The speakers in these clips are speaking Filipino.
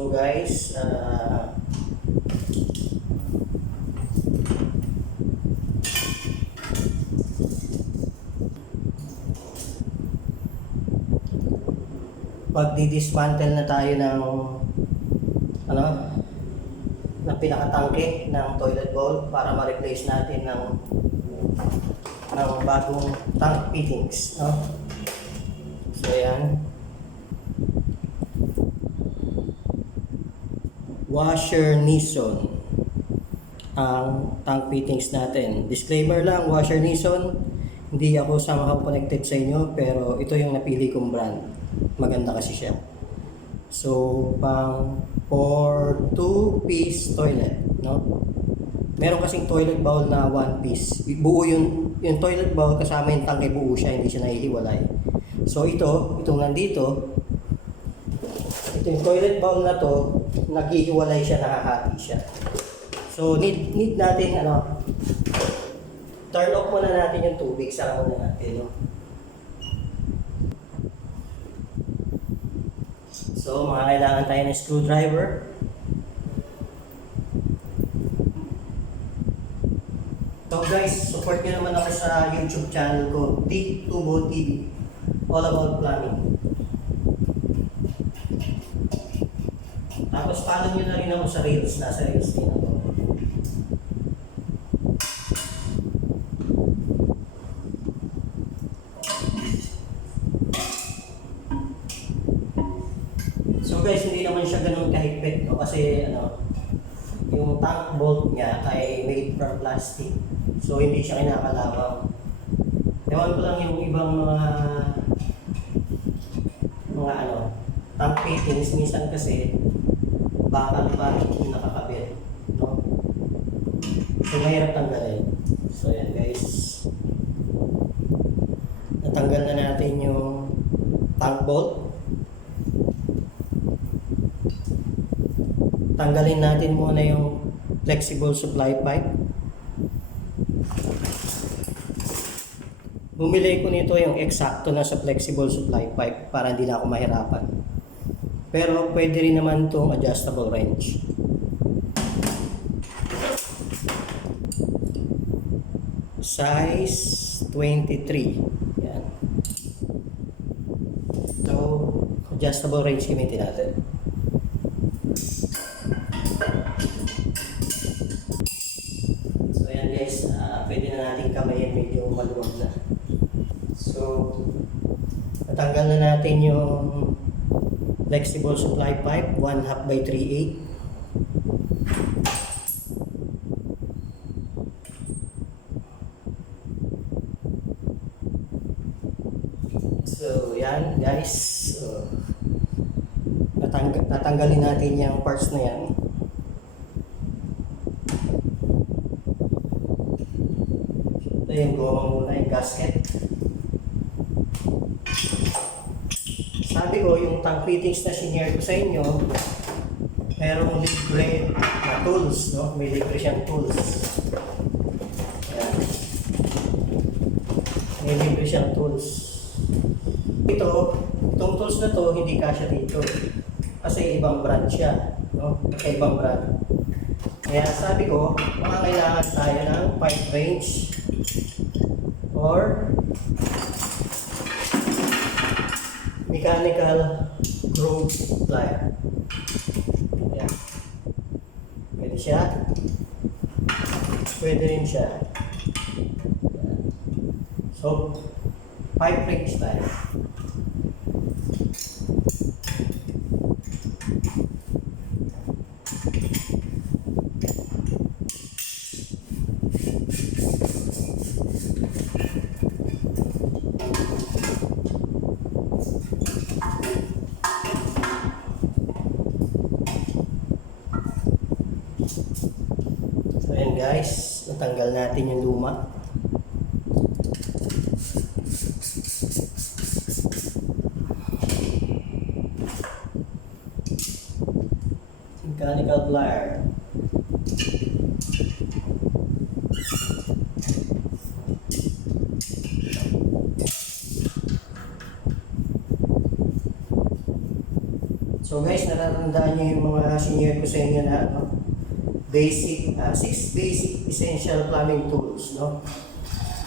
So guys, uh, pag di-dismantle na tayo ng ano ng pinakatangke ng toilet bowl para ma-replace natin ng ng bagong tank fittings, no? So, ayan. Washer Nison ang tank fittings natin. Disclaimer lang, Washer Nison, hindi ako somehow connected sa inyo, pero ito yung napili kong brand. Maganda kasi siya. So, pang for two-piece toilet, no? Meron kasing toilet bowl na one piece. Buo yung, yung toilet bowl kasama yung tangke buo siya, hindi siya nahihiwalay. So ito, itong nandito, ito toilet bowl na to, naghihiwalay siya, nakahati siya. So need, need natin, ano, turn off muna natin yung tubig, saka muna natin, no? So, mga kailangan tayo ng screwdriver. So guys, support nyo naman ako sa YouTube channel ko, Dick Tubo TV. All about plumbing. Tapos follow nyo na rin ako sa Reels. Nasa Reels din ako. So guys, hindi naman siya ganun kahigpit, no? Kasi ano, yung tank bolt niya ay made from plastic. So hindi siya kinakalawang. Ewan ko lang yung ibang mga mga ano, tank fittings minsan kasi bakal pa yung nakakabit. No? So mahirap tanggalin. So yan guys. Natanggal na natin yung tank bolt. tanggalin natin muna yung flexible supply pipe. Bumili ko nito yung eksakto na sa flexible supply pipe para hindi na ako mahirapan. Pero pwede rin naman itong adjustable wrench. Size 23. Yan. So, adjustable wrench gamitin natin. So ayan guys, ah, pwede na natin kamayin medyo maluwag na. So, natanggal na natin yung flexible supply pipe, 1 half by 3 8. So, yan guys. Natang natanggalin natin yung parts na yan. Ito yung gawang muna yung gasket. Sabi ko, yung tank fittings na sinare ko sa inyo, merong libre na tools, no? May libre siyang tools. Ayan. May libre siyang tools. Ito, itong tools na to, hindi kasya dito. Kasi ibang brand siya, no? Ibang brand. Kaya sabi ko, mga kailangan tayo ng pipe wrench or mechanical groove plier. Ayan. Pwede siya. Pwede rin siya. Ayan. So, pipe wrench tayo. So ayan guys, natanggal natin yung luma. Mechanical plier. So guys, natatandaan niyo yung mga senior ko sa inyo na ano, basic, ah, six basic essential plumbing tools, no?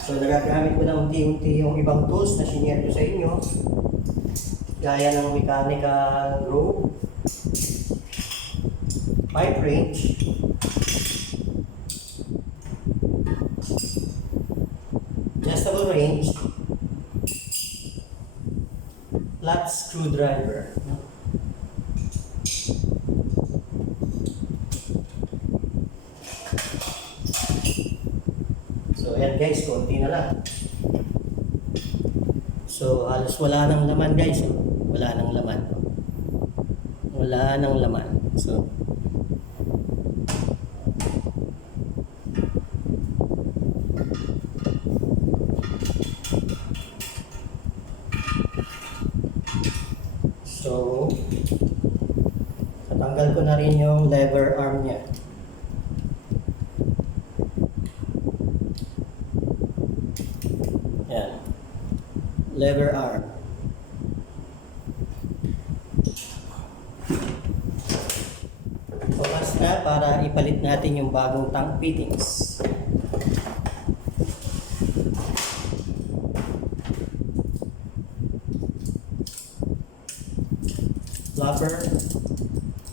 So nagagamit ko na unti-unti yung ibang tools na senior ko sa inyo. Gaya ng mechanical rope, pipe wrench, adjustable wrench, flat screwdriver. no? So ayan guys, konti na lang. So halos wala nang laman guys. Wala nang laman. Wala nang laman. So So, natanggal ko na rin yung lever arm niya. Yan. Lever arm. Oras na para ipalit natin yung bagong tank fittings. Flapper,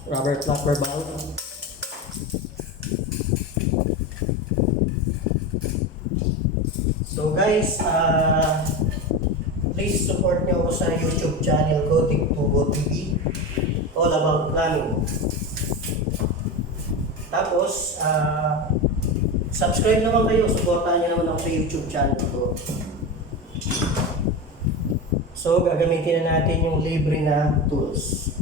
rubber flapper valve. So guys, uh, please support nyo ako sa YouTube channel ko, Tiktubo TV, all about plumbing. Tapos, uh, subscribe naman kayo, supportahan nyo naman ako sa YouTube channel ko. So, gagamitin na natin yung libre na tools.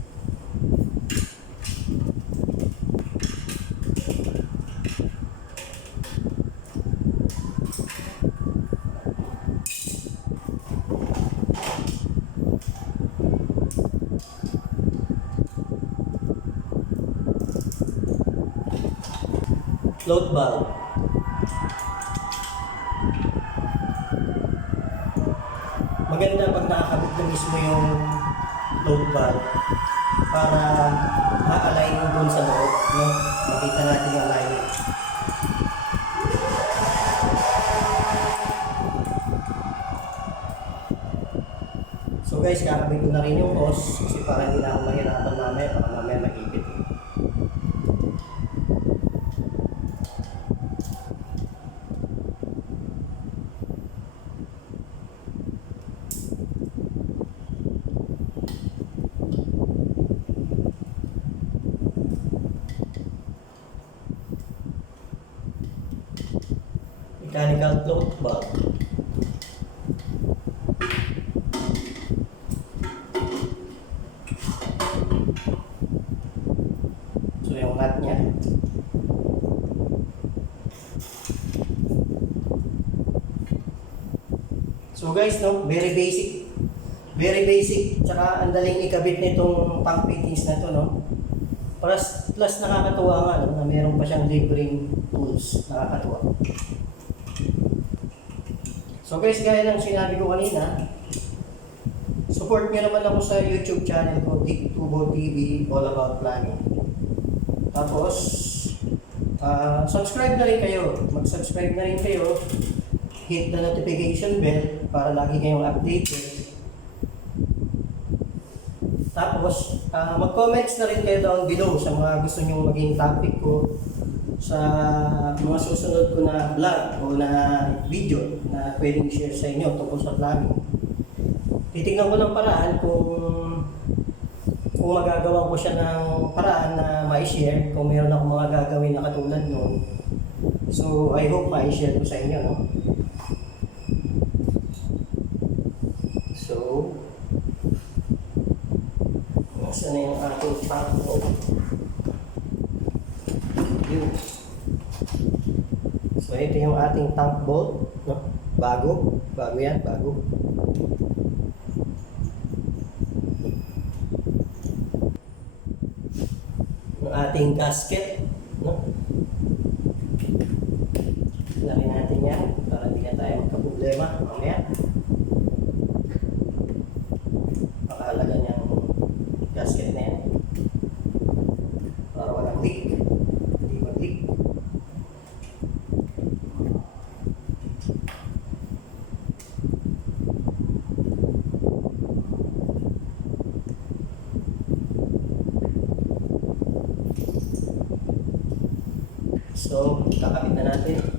Float valve. Maganda pag nakakabit na mismo yung float valve para ma-align mo sa loob, no? Makita natin yung alignment. So guys, kakabit ko na rin yung hose kasi para hindi na ako mahirapan mamaya, baka mamaya maipit. Mechanical float valve. So yung nut niya. So guys, no, very basic. Very basic. Tsaka ang daling ikabit nitong pang fittings na to, no. Plus, plus nakakatuwa nga, no, na meron pa siyang libreng tools. Nakakatuwa. So guys, gaya ng sinabi ko kanina, support nyo naman ako sa YouTube channel ko, Tubo TV, All About Planning. Tapos, ah, subscribe na rin kayo. Mag-subscribe na rin kayo. Hit the notification bell para lagi kayong updated. Tapos, ah, mag-comments na rin kayo down below sa mga gusto nyo maging topic ko sa mga susunod ko na vlog o na video na pwedeng share sa inyo tungkol sa vlogging. Titignan ko ng paraan kung kung magagawa ko siya ng paraan na ma-share, kung meron akong mga gagawin na katulad nun. So, I hope ma-share ko sa inyo, no? So, nasa na yung ating tank bolt? Yun. So, ito yung ating tank bolt, no? Bago, bago yan, bago. ng ating gasket. No? Laki natin yan para hindi na tayo magka-problema mamaya. Pakahalaga niyang gasket na yan. So, kakabit na natin.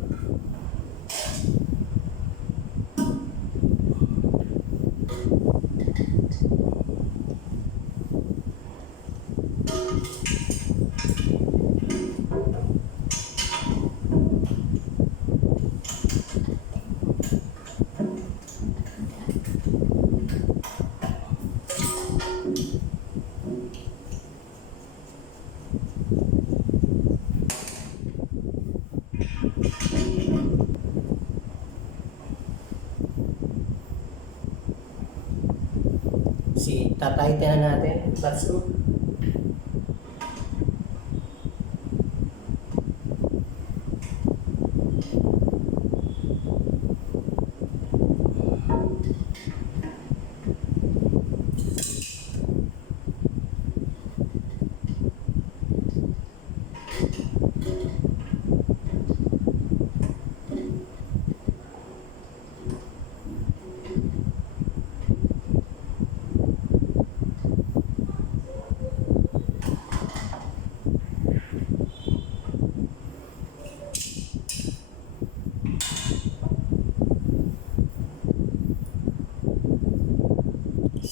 Tatay na natin. Let's go.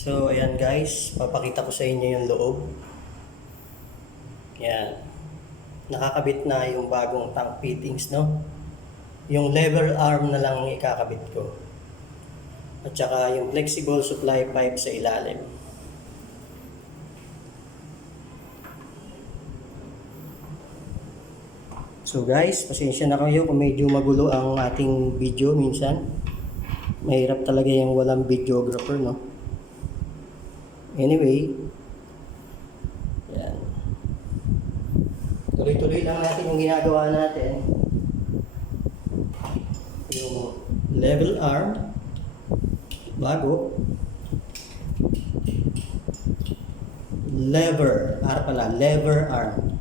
So, ayan guys, papakita ko sa inyo yung loob. Yan. Nakakabit na yung bagong tank fittings, no? Yung lever arm na lang ikakabit ko. At saka yung flexible supply pipe sa ilalim. So guys, pasensya na kayo kung medyo magulo ang ating video minsan. Mahirap talaga yung walang videographer, no? Anyway, yan. Tuloy-tuloy lang natin yung ginagawa natin. Yung level arm, bago. Lever, R pala, lever arm.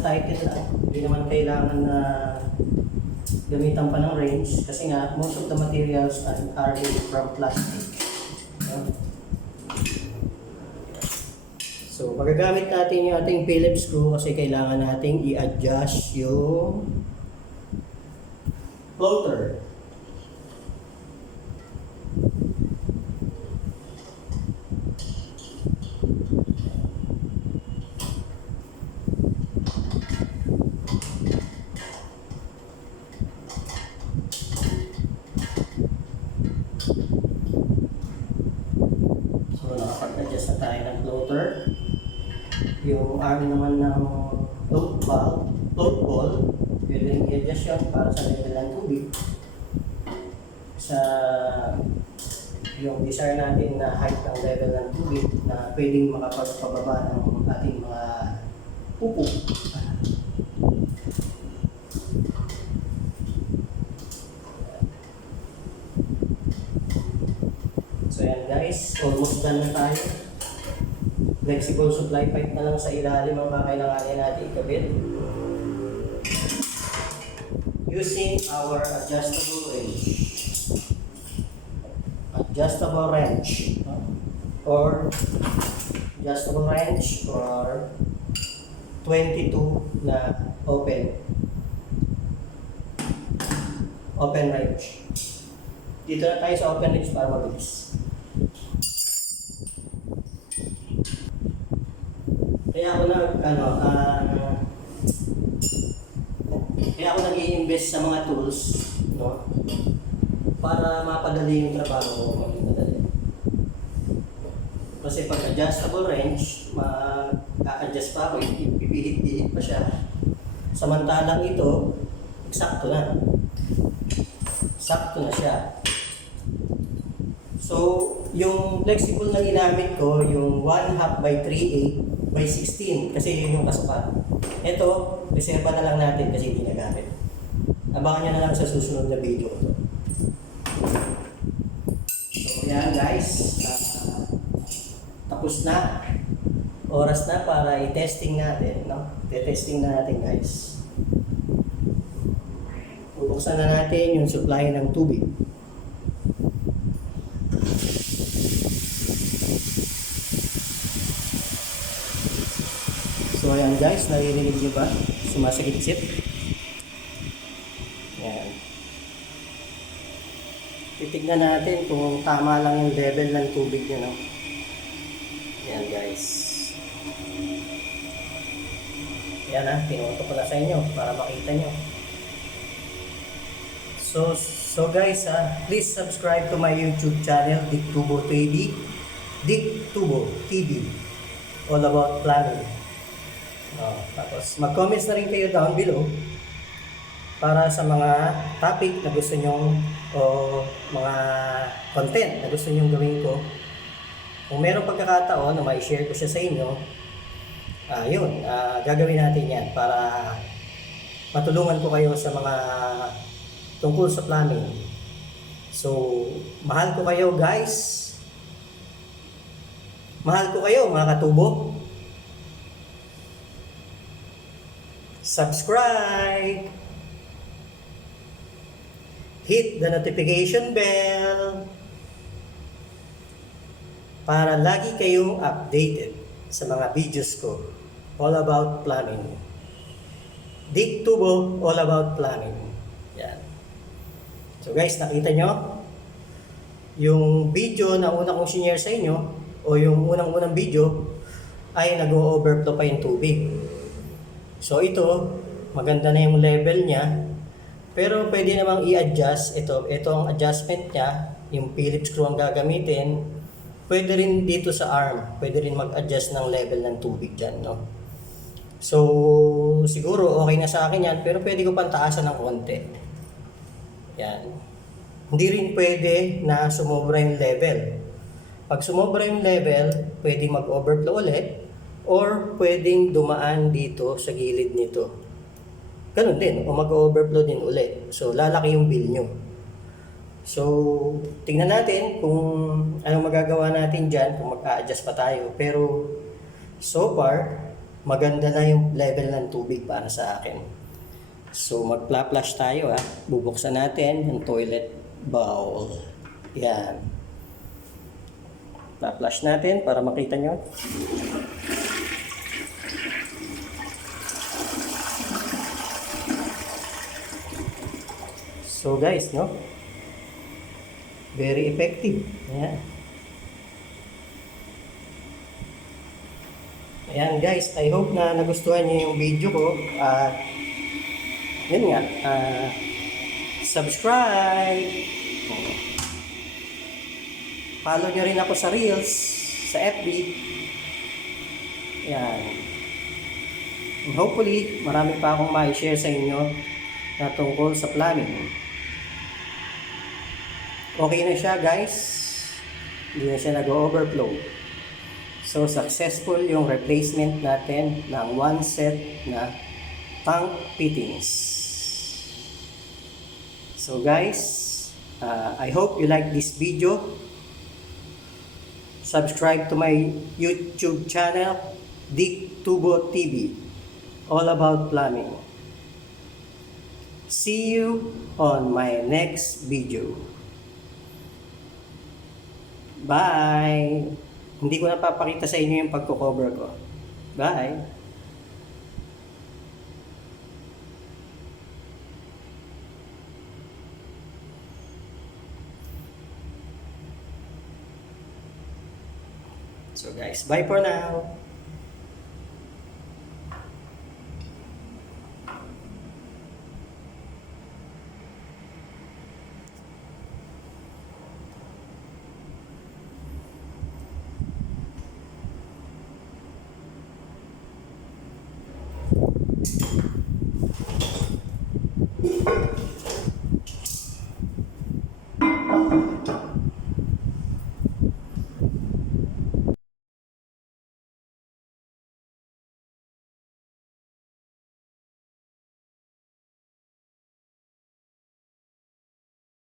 Tighten lang. Hindi naman kailangan na gamitan pa ng range kasi nga most of the materials are, made from plastic. So magagamit natin yung ating Phillips screw kasi kailangan nating i-adjust yung floater. So, nakapag-adjust na tayo ng floater. Yung arm naman ng float ball, float ball, pwedeng i-adjust yun para sa level ng tubig. Sa yung desire natin na height ng level ng tubig na pwedeng makapagpababa ng ating mga pupo. So yan guys, almost done na tayo. Flexible supply pipe na lang sa ilalim ang kakailanganin natin ikabit. Using our adjustable wrench. Adjustable wrench. Or adjustable wrench or 22 na open. Open wrench. Dito na tayo sa open wrench para mabilis. Kaya ako nag, ano, ah, kaya ako nag invest sa mga tools, no? Para mapadali yung trabaho ko. Kasi pag adjustable range, ma-adjust pa ako, ipihit-ihit pa siya. Samantalang ito, eksakto na. Sakto na siya. So, yung flexible na ginamit ko, yung 1 half by 3 8 by 16, kasi yun yung kasukat. Ito, reserva na lang natin kasi hindi nagamit. Abangan nyo na lang sa susunod na video ko to. yan guys, tapos na. Oras na para i-testing natin, no? Te-testing na natin guys. Bubuksan na natin yung supply ng tubig. So ayan guys, naririnig niyo ba? Sumasagit-sip. Ayan. Titignan natin kung tama lang yung level ng tubig niya, no? Ayan guys. Ayan ha, pinuto ko na sa inyo para makita nyo. So, so guys, ah, please subscribe to my YouTube channel, Dick Tubo TV. Dick Tubo TV. All about planning. Oh, tapos mag-comments na rin kayo down below para sa mga topic na gusto nyong o mga content na gusto nyong gawin ko. Kung merong pagkakataon na mai-share ko siya sa inyo, ah yun, ah, gagawin natin yan para matulungan ko kayo sa mga tungkol sa planning. So, mahal ko kayo guys. Mahal ko kayo mga katubo. Subscribe. Hit the notification bell para lagi kayong updated sa mga videos ko all about planning. Dick Tubo, all about planning. Yan. So guys, nakita nyo? Yung video na una kong sinare sa inyo o yung unang-unang video ay nag-overflow pa yung tubig. So ito, maganda na yung level niya. Pero pwede namang i-adjust. Ito, ito ang adjustment niya. Yung Phillips screw ang gagamitin. Pwede rin dito sa arm. Pwede rin mag-adjust ng level ng tubig dyan. No? So, siguro okay na sa akin yan. Pero pwede ko pang taasan ng konti. Yan. Hindi rin pwede na sumobra yung level. Pag sumobra yung level, pwede mag-overflow ulit or pwedeng dumaan dito sa gilid nito. Ganun din, o mag-overflow din ulit. So, lalaki yung bill nyo. So, tingnan natin kung anong magagawa natin dyan, kung mag-a-adjust pa tayo. Pero, so far, maganda na yung level ng tubig para sa akin. So, mag-flush tayo ha. Bubuksan natin yung toilet bowl. Yan. Flush natin para makita nyo. So guys, no? Very effective. Ayan. Ayan guys, I hope na nagustuhan niyo yung video ko. At yun nga, ah, subscribe. Follow nyo rin ako sa Reels, sa FB. Ayan. And hopefully, marami pa akong ma-share sa inyo na tungkol sa planning. Okay na siya guys. Hindi na siya nag-overflow. So successful yung replacement natin ng one set na tank fittings. So guys, uh, I hope you like this video. Subscribe to my YouTube channel, Dick Tubo TV. All about plumbing. See you on my next video. Bye! Hindi ko napapakita sa inyo yung pagko-cover ko. Bye! So guys, bye for now!